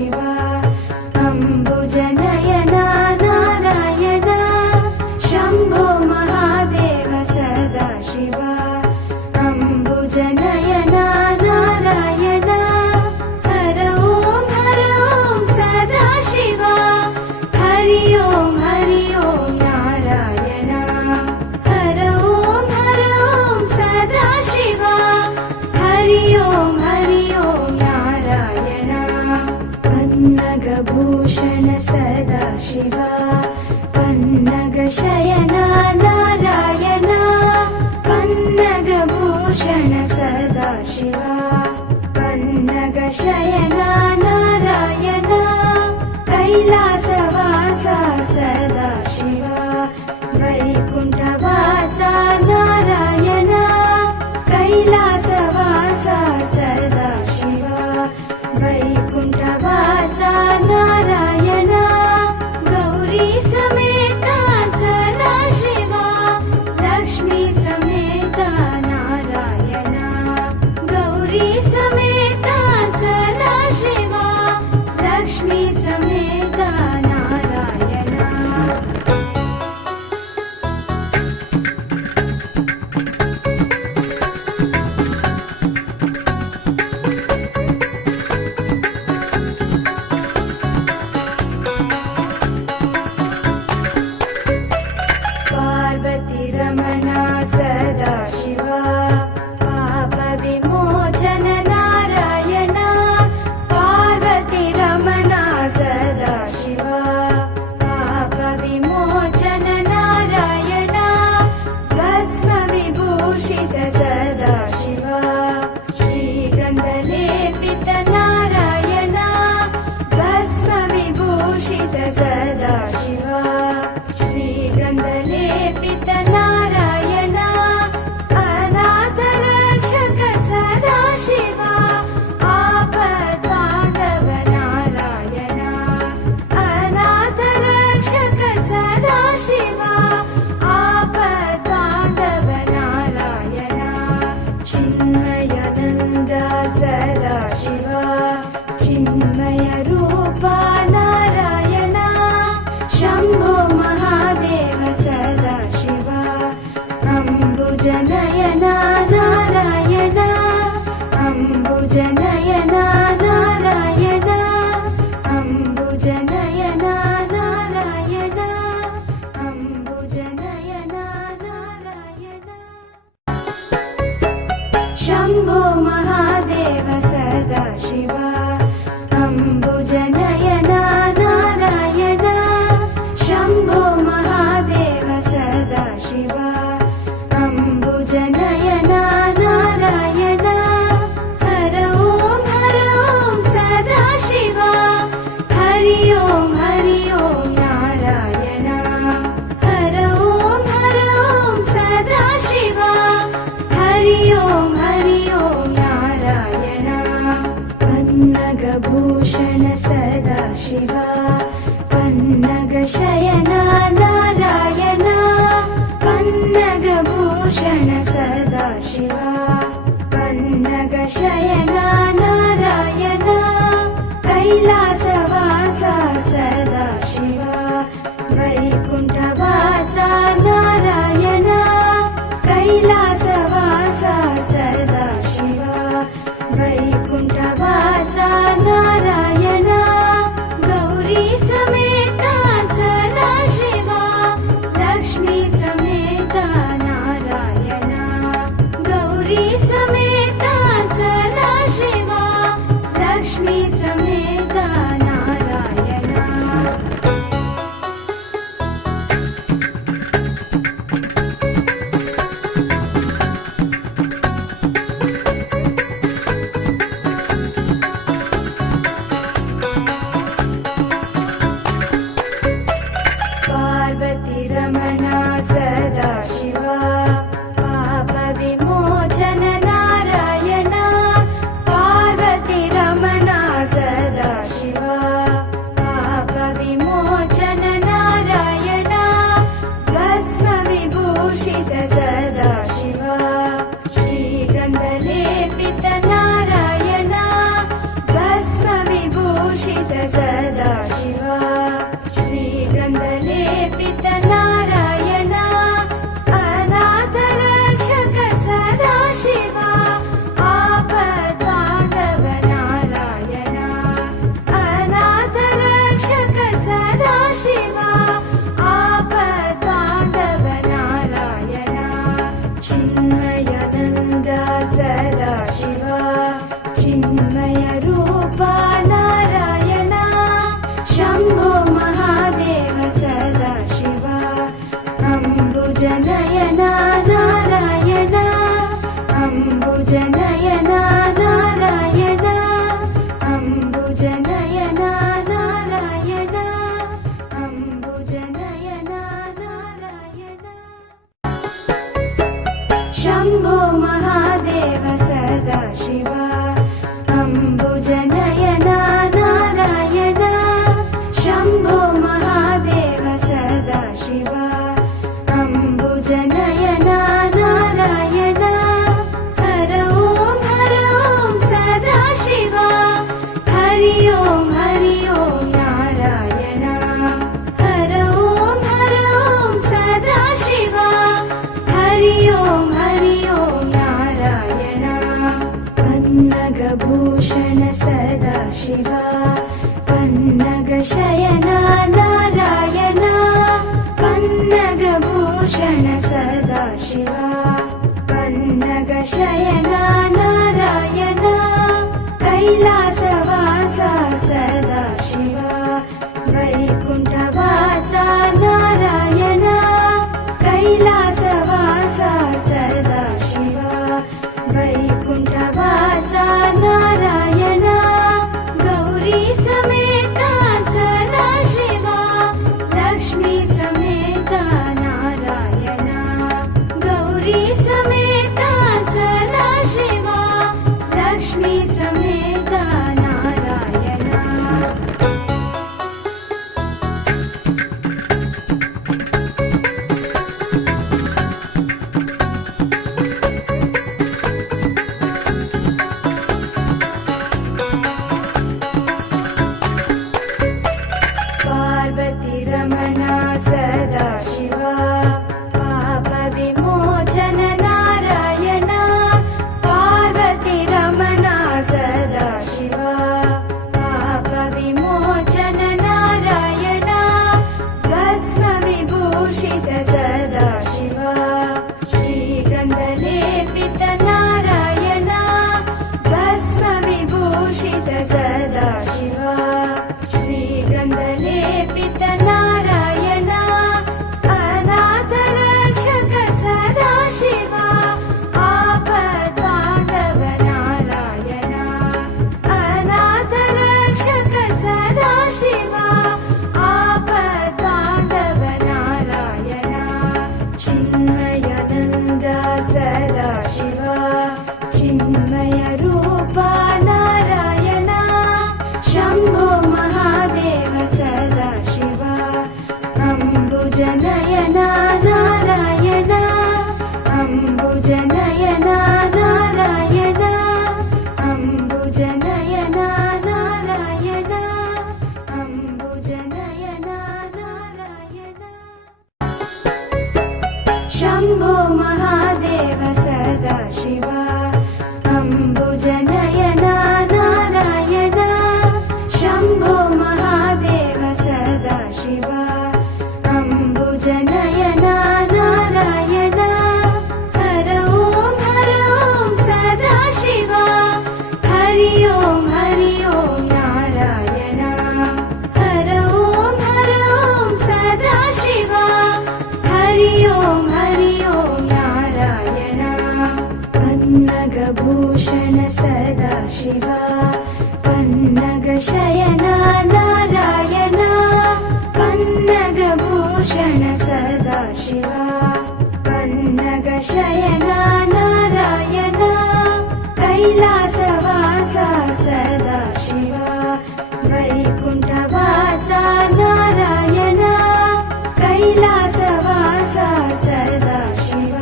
ಸದಾಶಿವ ಅಂಬುಜನಯನ ನಾರಾಯಣ ಶಂಭೋ ಮಹಾದೇವ ಸದಾಶಿವ ಅಂಬುಜನಯನ ನಾರಾಯಣ ಹರ ಓಂ ಸದಾಶಿವ ಹರಿ ಓಂ ನಾರಾಯಣ ಹರ ಓಂ ಸದಾಶಿವ ಹರಿ ಓಂ ನಾರಾಯಣ ಪನ್ನಗಭೂಷಣ ಸದಾಶಿವ ಪನ್ನಗಶಯನ ನಾರಾಯಣ ಪನ್ನಗಭೂಷಣ ಸದಾಶಿವ ಪನ್ನಗಶಯನ ನಾರಾಯಣ ಕೈಲಾಸವಾಸ ಸದಾಶಿವ ವೈಕುಂಠವಾಸ ನಾರಾಯಣ ಕೈಲಾಸವಾಸ ಸದಾಶಿವ ವೈಕುಂಠವಾಸ ನಾರಾಯಣ ಗೌರಿ ಸಮೇತ ಸದಾಶಿವ ಲಕ್ಷ್ಮೀ ಸಮೇತ ನಾರಾಯಣ ಗೌರಿ ಸಮೇತ ಸದಾಶಿವ ಲಕ್ಷ್ಮೀ ಸಮೇತ ನಾರಾಯಣ ಪಾರ್ವತಿ ರಮಣ ಸದಾಶಿವ ಪಾಪ ವಿಮೋಚನ ನಾರಾಯಣ ಪಾರ್ವತಿ ರಮಣ ಸದಾಶಿವ ಪಾಪ ವಿಮೋಚನ ನಾರಾಯಣ ಭಸ್ಮ ವಿಭೂಷಿತ ಸದಾಶಿವ ಶ್ರೀಗಂಧ ಲೇಪಿತ ನಾರಾಯಣ ಭಸ್ಮ ವಿಭೂಷಿತ ಸದಾಶಿವ ಶ್ರೀಗಂಧ ಲೇಪಿತ ನಾರಾಯಣ ಅನಾಥ ರಕ್ಷಕ ಸದಾಶಿವ ಆಪದ್ಬಾಂಧವ ನಾರಾಯಣ ಅನಾಥ ರಕ್ಷಕ ಸದಾಶಿವ ಆಪದ್ಬಾಂಧವ ನಾರಾಯಣ ಚಿನ್ಮಯಾನಂದ ಸದಾಶಿವ ಚಿನ್ಮಯ ರೂಪ ನಾರಾಯಣ ಶಂಭೋ ಮಹಾದೇವ ಸದಾಶಿವ ಅಂಬುಜನಯನ ನಾರಾಯಣ ಅಂಬುಜನಯನ ನಾರಾಯಣ ಅಂಬುಜನಯನ ನಾರಾಯಣ ಅಂಬುಜನಯನ ನಾರಾಯಣ ಶಂಭೋ ಮಹಾದೇವ ಸದಾಶಿವ ಅಂಬುಜನಯನ ನಾರಾಯಣ ಶಂಭೋ ಮಹಾದೇವ ಸದಾಶಿವ ಅಂಬುಜನಯನ ನಾರಾಯಣ ಹರ ಓಂ ಸದಾಶಿವ ಹರಿ ಓಂ ನಾರಾಯಣ ಹರ ಓಂ ಸದಾಶಿವ ಹರಿ ಓಂ ನಾರಾಯಣ ಪನ್ನಗಭೂಷಣ ಸದಾಶಿವ ಪನ್ನಗಶಯನ ನಾರಾಯಣ ಪನ್ನಗಭೂಷಣ ಸದಾಶಿವ ಪನ್ನಗಶಯನ ನಾರಾಯಣ ಕೈಲಾಸವಾಸ ಸದಾಶಿವ ವೈಕುಂಠವಾಸ ನಾರಾಯಣ ಕೈಲಾಸವಾಸ ಸದಾಶಿವ ವೈಕುಂಠವಾಸ ನಾರಾಯಣ ಗೌರಿ ಸಮೇತ ಸದಾಶಿವ ಲಕ್ಷ್ಮೀ ಸಮೇತ ನಾರಾಯಣ ಗೌರಿ ಸಮೇತ ಸದಾಶಿವ अम्बुजनयना नारायण अम्बुजनयना नारायण अम्बुजनयना नारायण शम्भो महादेव सदाशिव अम्बुजनयना नारायण शम्भो महादेव सदाशिव अम्बुजनयना नारायण हर ॐ सदाशिव हरि ॐ नारायण हर ॐ सदाशिव हरि ॐ नारायण पन्नगभूषण सदाशिव पन्नगशयना नारायण पन्नगभूषण सदाशिव पन्नगशयना नारायण कैलासवासा सदाशिव वैकुण्ठवासा नारायण कैलासवासा सदाशिव वैकुण्ठवासा नारायण गौरी समेता सदाशिव लक्ष्मी समेता नारायण गौरी समेता सदाशिव लक्ष्मी समेता नारायण पार्वती रमणा सदाशिव पापविमोचन नारायण पार्वती रमणा सदाशिव पापविमोचन नारायण भस्मविभूषित सदाशिव श्रीगन्धलेपित नारायण भस्मविभूषित सदाशिव श्रीगन्धलेपित नारायण अनाथरक्षक सदाशिव आपद्बान्धव नारायण अनाथरक्षक सदाशिव आपद्बान्धव नारायण चिन्मयानन्द सदाशिव चिन्मयरूपा नारायण शम्भो महादेव सदाशिव अम्बुजनयना नारायण अम्बुजनयना नारायण अम्बुजनयना नारायण अम्बुजनयना नारायण शम्भो महादेव सदाशिव अम्बुजनयना नारायण शम्भो महादेव सदाशिव अम्बुजनयना नारायण हर ॐ सदाशिव हरि ॐ नारायण हर ॐ सदाशिव हरि ॐ नारायण पन्नगभूषण सदाशिव पन्नगशयना नारायण पन्नगभूषण सदाशिव पन्नगशयना नारायण कैलासवासा सदाशिव वैकुण्ठवासा नारायण कैलासवासा सदाशिव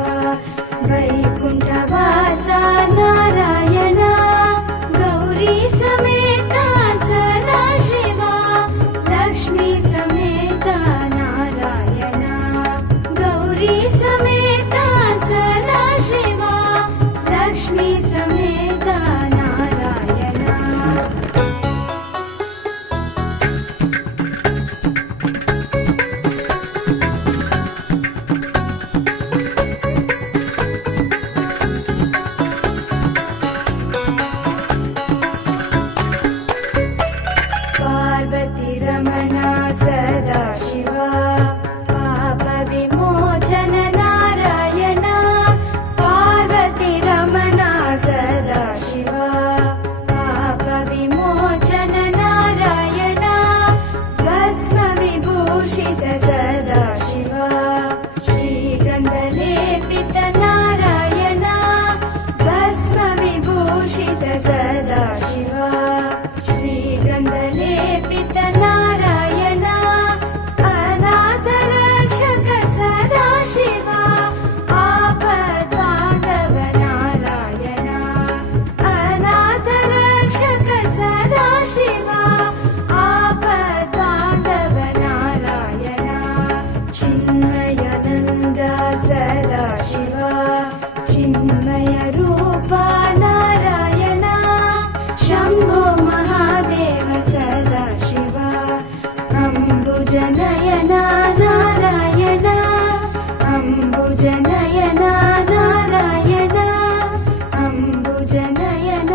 वैकुण्ठवासा नारायण गौरी समेता सदाशिव लक्ष्मी समेता नारायण गौरी समेता सदाशिव लक्ष्मी समेता नारायण पार्वती रमणा सदाशिव पापविमोचन नारायण पार्वती रमणा सदा श्रीगन्धलेपित सदा शिवा श्रीगन्धलेपित नारायण अनाथरक्षक सदा शिवा आपद्बान्धव नारायण अनाथरक्षक सदा शिवा आपद्बान्धव नारायण चिन्मयानन्द सदा शिवा चिन्मय रूपा नारायण शम्भो महादेव सदा शिवा अम्बुजनयन नारायण अम्बुजनयन नारायण अम्बुजनयन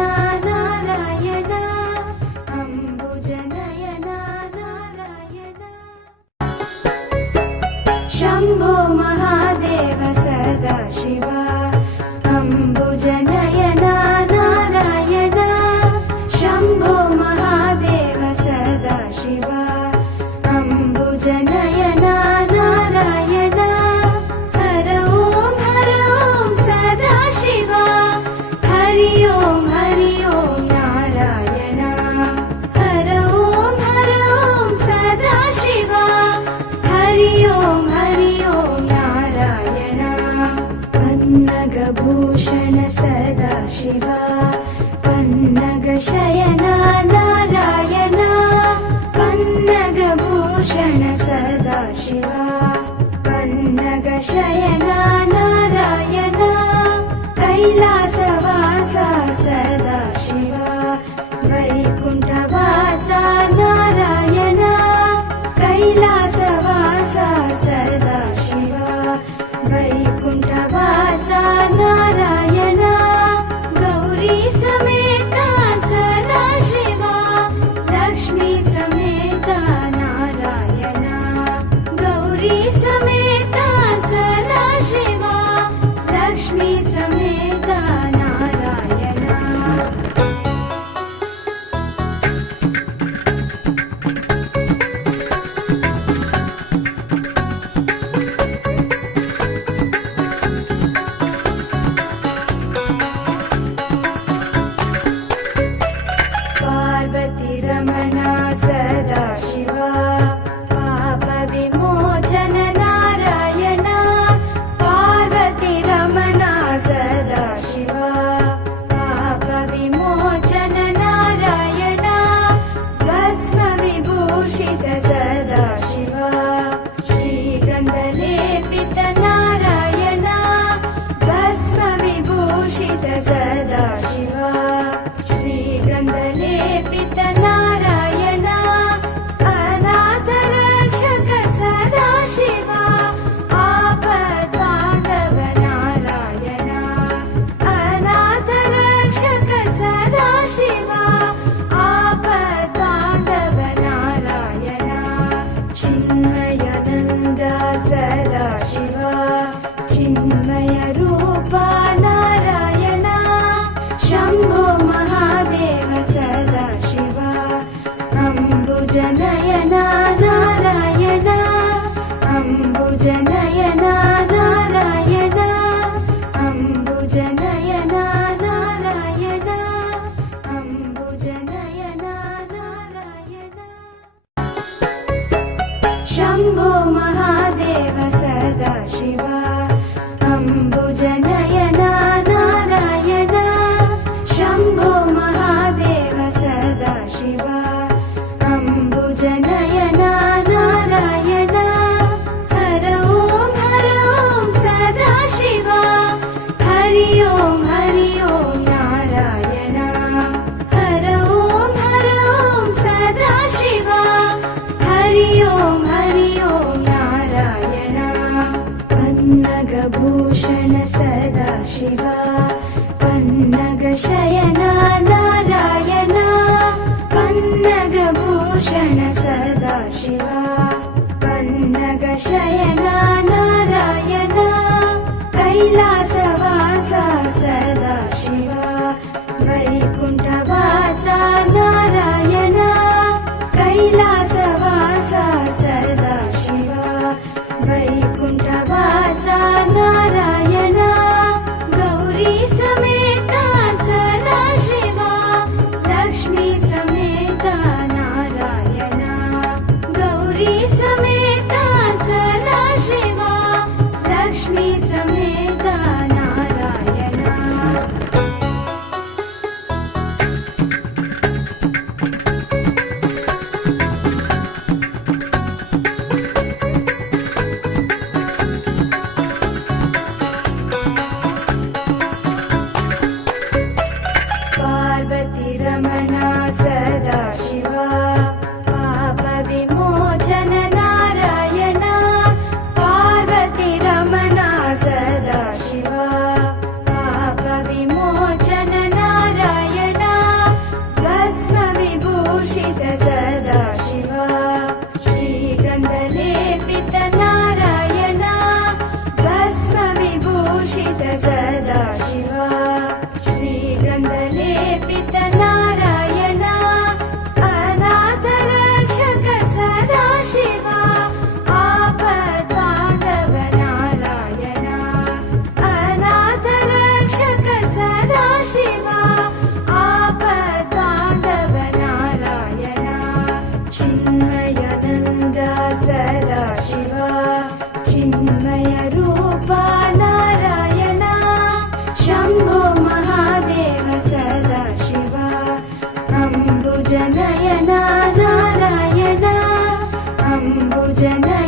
नारायण अम्बुजनयन नारायण शम्भो महादेव सदा शिवा अम्बुजनयन नारायण शम्भो महादेव सदा शिवा अम्बुजनयन नारायण हर ओं सदा शिवा हरि ओं नारायण हर ओं सदा शिवा हरि ओं नारायण पन्नगभूषण सदा शिवा पन्नगशयन नारायण पन्नगभूषण सदा शिवा पन्नगशयन नारायण कैलासवासा सदा शिवा वैकुण्ठवासा नारायण कैलासवासा सदा शिवा वैकुण्ठवासा नारायण गौरी समेता सदा शिवा लक्ष्मी समेता नारायण गौरी समेता सदा शिवा लक्ष्मी समेता नारायण पार्वती रमणा सदा शिवा पाप विमोचन नारायण पार्वती रमणा सदा शिवा पाप विमोचन नारायण भस्म विभूषित सदा शिवा श्रीगन्धलेपित नारायण भस्म विभूषित सदा शिवा श्रीगन्धलेपित नारायण अनाथरक्षक सदा शिवा आपद्बान्धव नारायण अनाथरक्षक सदा शिवा आपद्बान्धव नारायण चिन्मयानन्द सदा शिवा चिन्मय रूपा नारायण शम्भो महादेव सदा शिवा अम्बुजनयन नारायण अम्बुजनयन नारायण अम्बुजनयन नारायण अम्बुजनयन नारायण शम्भो महादेव सदा शिवा अम्बुजनयन नारायण शम्भो महादेव सदा शिवा अम्बुजनयन नारायण हर ओं सदा शिवा हरि ओं नारायण हर ओं सदा शिवा हरि ओं नारायण पन्नगभूषण सदा शिवा पन्नगशयन नारायण पन्नगभूषण सदा शिवा पन्नगशयन नारायण कैलासवासा सदा शिवा वैकुण्ठवासा नारायण कैलासवासा सदा शिवा वैकुण्ठवासा नारायण गौरी समेता सदा शिवा शिव पाप विमोचन नारायण पार्वती रमण सदा शिव पाप विमोचन नारायण भस्म विभूषित सदा शिव श्रीगन्धलेपित नारायण भस्म विभूषित सदा शिव श्रीगन्धलेपित नारायण अनाथ रक्षक सदा शिव आपद्बान्धव नारायण अनाथ रक्षक सदा शिव आपद्बान्धव नारायण चिन्मयानन्द सदा शिव चिन्मय रूप नारायण शम्भो महादेव सदा शिव अम्बुजनयन नारायण अम्बुजनयन